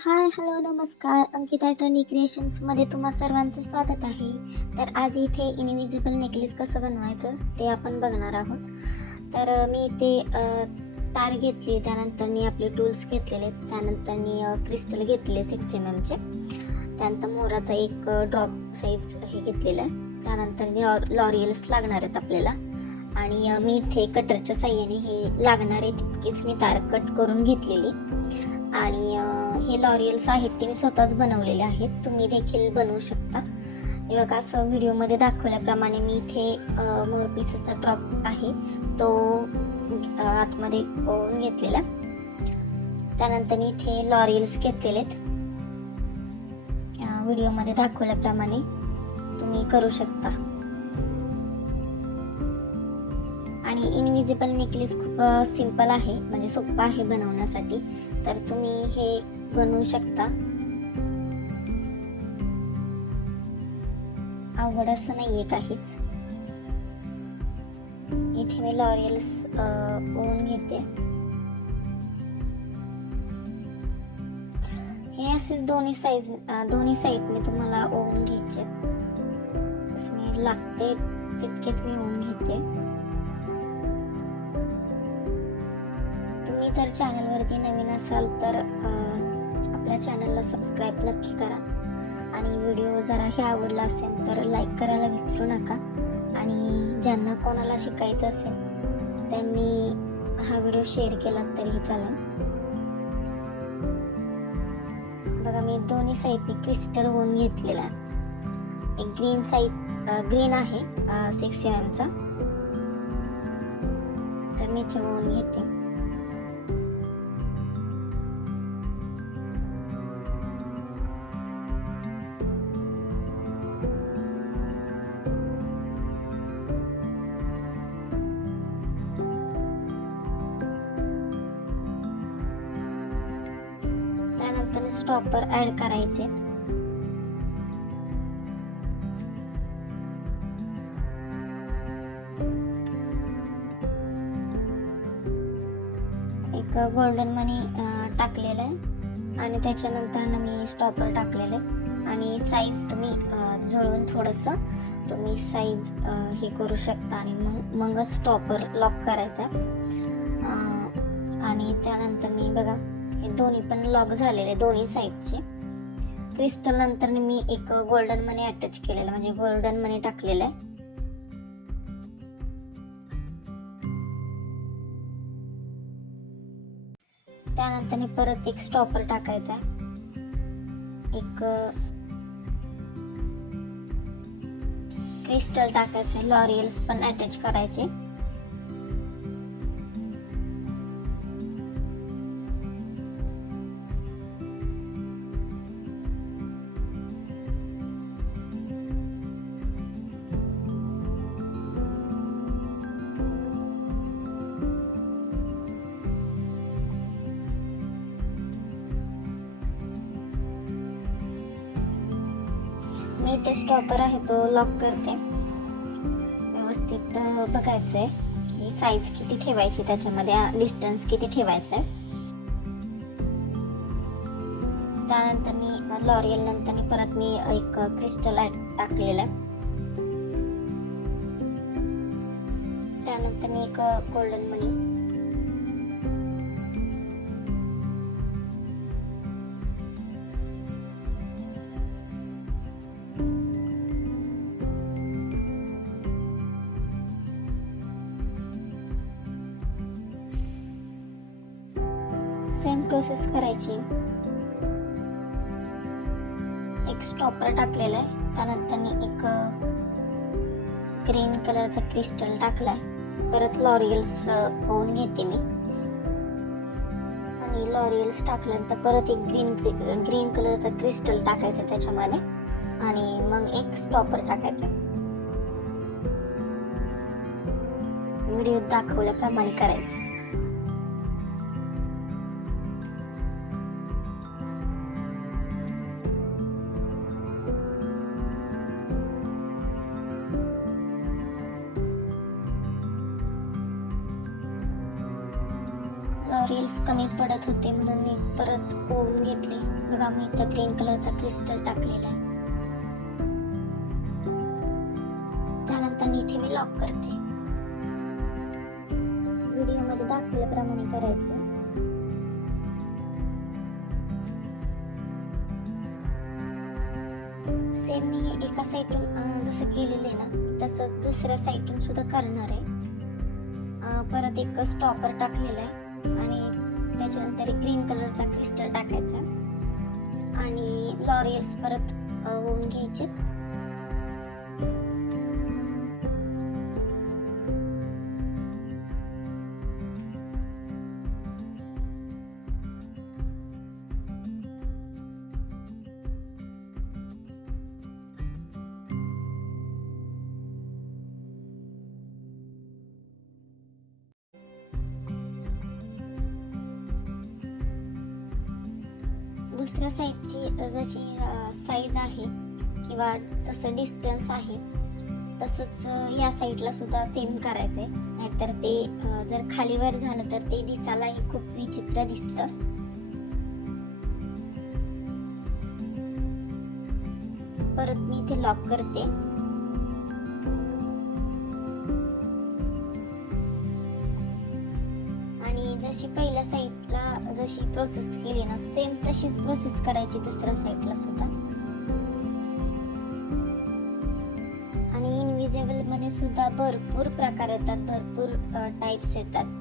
हाय, hello, नमस्कार. Ankita trendy क्रिएशन्समध्ये तुम्हा सर्वांचं स्वागत आहे. तर आज इथे इनविजिबल नेकलेस कसं बनवायचं ते आपण बघणार आहोत. तर मी इथे तार घेतली, त्यानंतर मी आपले टूल्स घेतलेले, त्यानंतर मी क्रिस्टल घेतले 6 mm चे, त्यानंतर मोराचा एक ड्रॉप साईज हे घेतलेलं आहे, त्यानंतर मी लॉरियल्स लागणार आहेत आपल्याला. आणि मी इथे कटरच्या साह्याने हे लागणारे तितकीच मी तार कट करून घेतलेली. आणि हे लॉरियल्स आहेत ते मी स्वतःच बनवलेले आहेत, तुम्ही देखील बनवू शकता. हे बघा, असं व्हिडिओमध्ये दाखवल्याप्रमाणे मी इथे मोरपीसाचा ड्रॉप आहे तो आतमध्ये ओवून घेतलेला. त्यानंतर मी इथे लॉरियल्स घेतलेले आहेत, व्हिडिओमध्ये दाखवल्याप्रमाणे तुम्ही करू शकता. आणि इनविजिबल नेकलेस खूप सिंपल आहे, म्हणजे सोपं आहे बनवण्यासाठी, तर तुम्ही हे बनवू शकता. अवघड असं नाहीये काहीच. इथे मी लॉरियल्स ओवून घेते. हे असेच दोन्ही साईडने तुम्हाला ओवून घ्यायचे. जसं मी लागते तितकेच मी ओवून घेते. तुम्ही जर चॅनलवरती नवीन असाल तर आपल्या चॅनलला सबस्क्राईब नक्की करा. आणि व्हिडिओ जरा हे आवडला असेल तर लाईक करायला विसरू नका. आणि ज्यांना कोणाला शिकायचं असेल त्यांनी हा व्हिडिओ शेअर केला तरीही चालेल. बघा, मी दोन्ही साईडने क्रिस्टल होऊन घेतलेला आहे. एक ग्रीन आहे 6 mm चा, तर मी इथे होऊन घेते. त्यानंतर स्टॉपर ऍड करायचे. एक गोल्डन मनी टाकलेलं आहे आणि त्याच्यानंतर मी स्टॉपर टाकलेलं आहे. आणि साईज तुम्ही जुळवून थोडंसं तुम्ही साईज हे करू शकता. आणि मग स्टॉपर लॉक करायचा. आणि त्यानंतर मी बघा, हे दोन्ही पण लॉक झालेले दोन्ही साईडचे. क्रिस्टल नंतर मी एक गोल्डन मनी अटॅच केलेला, म्हणजे गोल्डन मनी टाकलेला आहे. त्यानंतर परत एक स्टॉपर टाकायचा, एक क्रिस्टल टाकायचे, लॉरियल्स पण अटॅच करायचे. मी इथे स्टॉपर आहे तो लॉक करते. व्यवस्थित बघायचंय की साईज किती ठेवायची, त्याच्यामध्ये डिस्टन्स किती ठेवायचं आहे. त्यानंतर मी लॉरियल नंतर परत मी एक क्रिस्टल टाकलेलं आहे. त्यानंतर एक गोल्डन मनी, सेम प्रोसेस करायची. एक स्टॉपर टाकलेला आहे, त्यानंतर एक ग्रीन कलरचा क्रिस्टल टाकलाय. परत लॉरियल्स ओवून घेते मी. आणि लॉरियल्स टाकल्यानंतर परत एक ग्रीन कलरचा क्रिस्टल टाकायचं त्याच्यामध्ये. आणि मग एक स्टॉपर टाकायचा. व्हिडिओ दाखवल्याप्रमाणे करायचं. लॉरियल्स कमी पडत होते म्हणून मी परत ओवून घेतले. बघा मी इथं ग्रीन कलरचा क्रिस्टल टाकलेला आहे. त्यानंतर इथे मी लॉक करते. व्हिडिओमध्ये दाखवल्याप्रमाणे करायचं. सेम मी एका साईडून जसं केलेलं आहे ना तसंच दुसऱ्या साईडून सुद्धा करणार आहे. परत एक स्टॉपर टाकलेला आहे आणि त्याच्यानंतर ग्रीन कलरचा क्रिस्टल टाकायचा आणि लॉरियल्स परत ओवून घ्यायचे. दुसऱ्या साईडची जशी साईज आहे किंवा जसं डिस्टन्स आहे तसंच या साईडला सुद्धा सेम करायचंय. नाहीतर ते जर खालीवर झालं तर ते दिसायलाही खूप विचित्र दिसतं. परत मी इथे लॉक करते. आणि जशी पहिल्या साईडला जशी प्रोसेस केली ना सेम तशीच प्रोसेस करायची दुसऱ्या साईडला सुद्धा. आणि इनविजिबल मध्ये सुद्धा भरपूर प्रकार येतात, भरपूर टाइप्स येतात.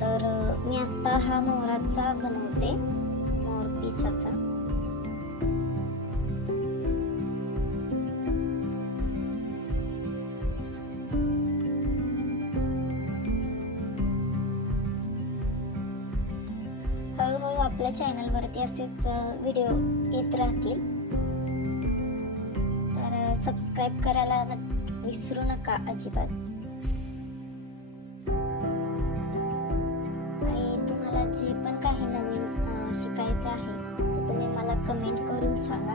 तर मी आता हा मोराचा बनवते, मोर पिसाचा. हळूहळू आपल्या चॅनलवरती असेच व्हिडिओ येत राहतील. तर सबस्क्राईब करायला विसरू नका अजिबात. आणि तुम्हाला जे पण काही नवीन शिकायचं आहे ते तुम्ही मला कमेंट करून सांगा.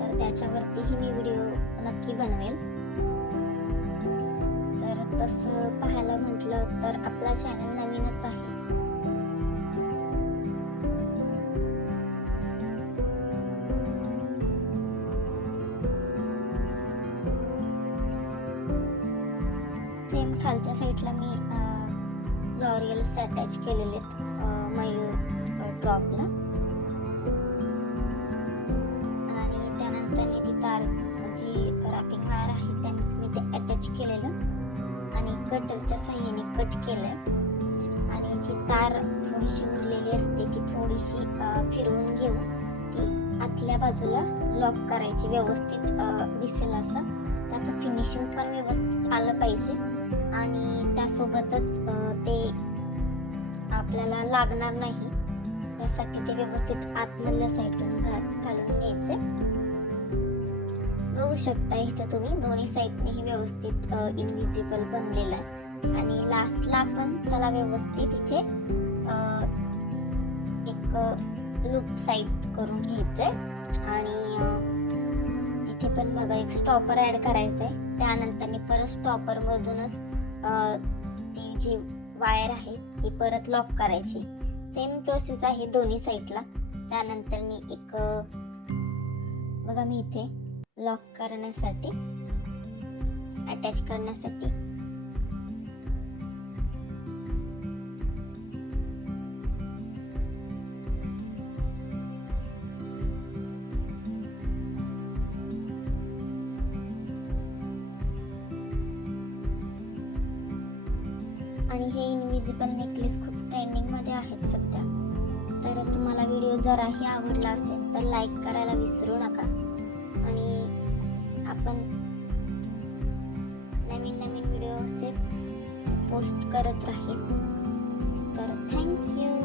तर त्याच्यावरतीही मी व्हिडिओ नक्की बनवेल. तर तसं पाहायला म्हटलं तर आपला चॅनल नवीनच आहे. सेम खालच्या साईडला मी लॉरियल्स अटॅच केलेले आहेत मयूर ड्रॉपला. आणि त्यानंतर ती तार जी रॅपिंग वायर आहे त्यानेच मी ते अटॅच केलेलं आणि कटरच्या साह्याने कट केलंय. आणि जी तार थोडीशी उरलेली असते ती थोडीशी फिरवून घेऊन ती आतल्या बाजूला लॉक करायची, व्यवस्थित दिसेल असं. त्याचं फिनिशिंग पण व्यवस्थित आलं पाहिजे आणि त्यासोबतच ते आपल्याला लागणार नाही यासाठी ते व्यवस्थित आतमधल्या साईडून घालून घ्यायचे. बघू शकता इथे तुम्ही दोन्ही साईडनेही व्यवस्थित इनविजिबल बनलेला आहे. आणि लास्टला पण त्याला व्यवस्थित इथे एक लूप साईड करून घ्यायचंय. आणि तिथे पण बघा एक स्टॉपर ऍड करायचंय. त्यानंतर परत स्टॉपर मधूनच ती जी वायर आहे ती परत लॉक करायची. सेम प्रोसेस आहे दोन्ही साईडला. त्यानंतर एक बघा मी इथे लॉक करण्यासाठी अटॅच करण्यासाठी आणि हे इनविजिबल नेकलेस खूप ट्रेंडिंगमध्ये आहेत सध्या. तर तुम्हाला व्हिडिओ जराही आवडला असेल तर लाईक करायला विसरू नका. आणि आपण नवीन नवीन व्हिडिओ असेच पोस्ट करत राहील. तर थँक्यू.